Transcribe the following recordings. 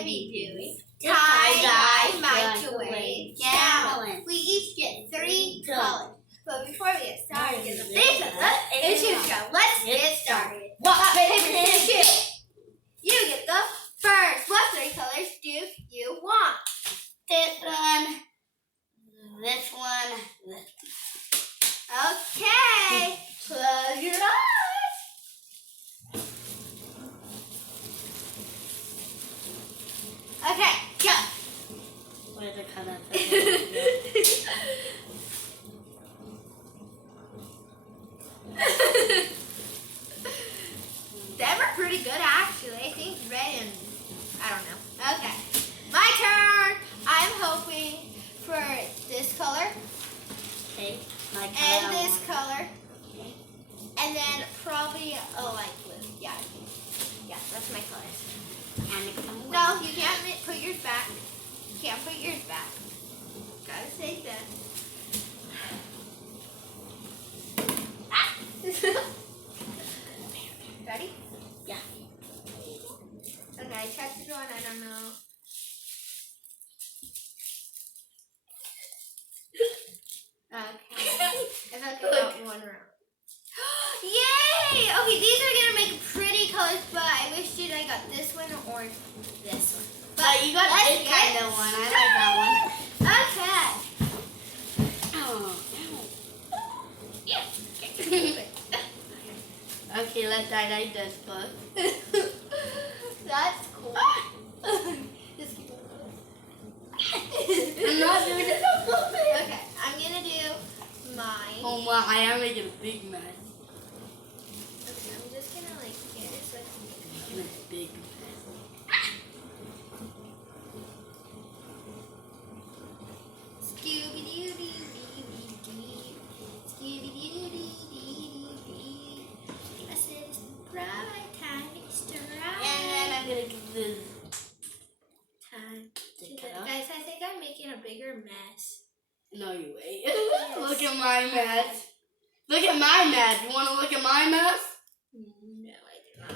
gonna be doing tie-dye microwave challenge. We each get 3 colors. But before we get started, in the big issues go. Let's get started. Rock, paper, scissors. You get the first. What 3 colors do you want? This one, this one, this one. Okay. Close your eyes. Okay, go. Where's the color? Them are pretty good, actually. I think red and I don't know. Okay, my turn. I'm hoping for this color Okay, my color. and this color, Okay. and then probably a light blue. Yeah, that's my colors. And No, you can't put yours back. You can't put yours back. Gotta save that. Ready? Yeah. Okay, check this one. I don't know. Okay. If I could got one round. Yay! Okay, these are gonna make pretty colors, but I wish I got this one or this one. But you got let's this get kind of one. I like that one. Okay. Oh, Yeah. okay, let's tie-dye this first. That's cool. Just keep going. I'm not doing it on purpose. Okay, I'm gonna do mine. Oh my, I am making a big mess. Okay, I'm just gonna like get it so I can get it. Making a big mess. Scooby-Doo-Doo-Dee-Dee-Dee. Scooby-Doo-Dee-Dee-Dee-Dee. I said it's the right time, it's the right And then I'm gonna give this time. the color. Guys, I think I'm making a bigger mess. No, you ain't. Look at my mess. Look at my mess. You want to look at my mess? No, I do not.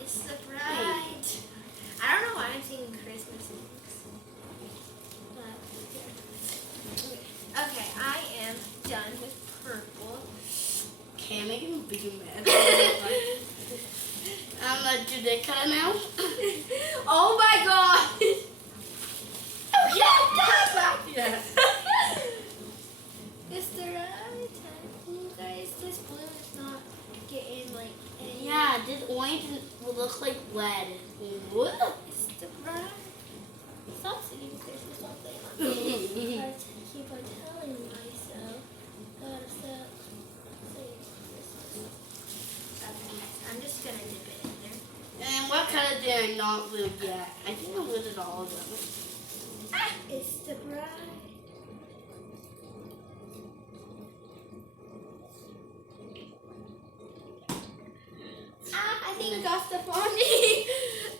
It's the bright. I don't know why I'm singing Christmas songs. But, yeah. Okay, I am done with purple. Okay, I'm making a bigger mess. I'm gonna do the color now. Oh my god! Yeah. It's the right time. You guys, this blue is not getting like any. Yeah, this orange will look like red. What? It's the right. Stop singing Christmas songs. I keep on telling myself, gotta stop singing Christmas. Okay, I'm just gonna dip it in there. And what color did I not really get? I think I listed all of them. It's the bride. I think I got stuff on me.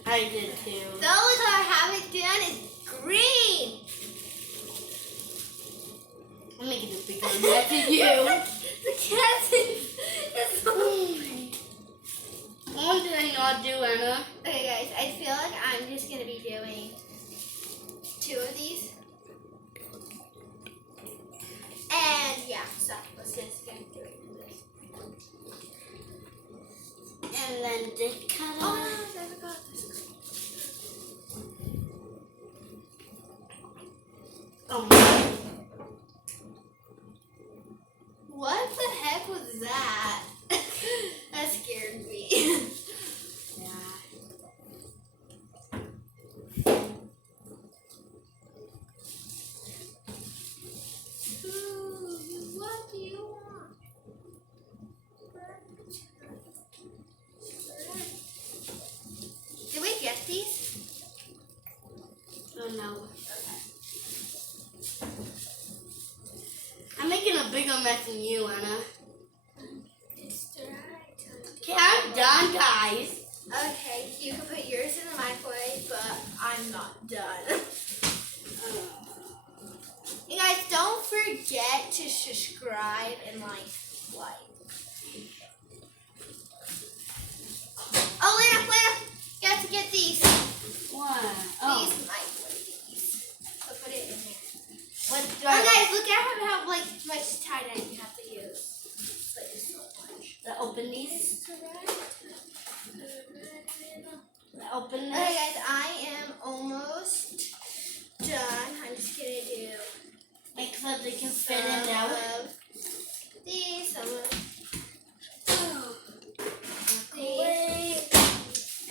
I did too. The only color I haven't done is green. I'm making a bigger mess than you. The cat is What did I not do, Anna? Okay, guys, I feel like I'm just gonna be doing 2 of these. And yeah, so let's just get through this. And then this color. Oh, I forgot this. Oh. What the heck was that? That scared me. Yeah. Ooh, what do you want? Did we get these? Oh no. I'm making a bigger mess than you, Anna. It's the right time. Okay, I'm done, guys. Okay, you can put yours in the microwave, but I'm not done. You guys, don't forget to subscribe and like. Oh, Lena, you have to get these. Open Okay, this. guys, I am almost done. I'm just gonna do Make sure they can fit some in now. of these, some of these. Wait.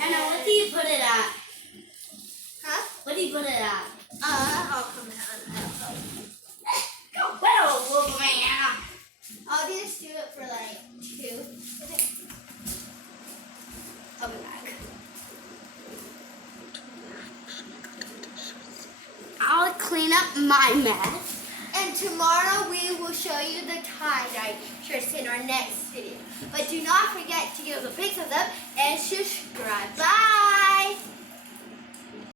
Anna, what do you put it at? Huh? What do you put it at? I'll come down. I don't know. Go, well, man. I'll just do it for like 2. Okay. I'll be back. I'll clean up my mess. And tomorrow we will show you the tie-dye shirts in our next video. But do not forget to give a big thumbs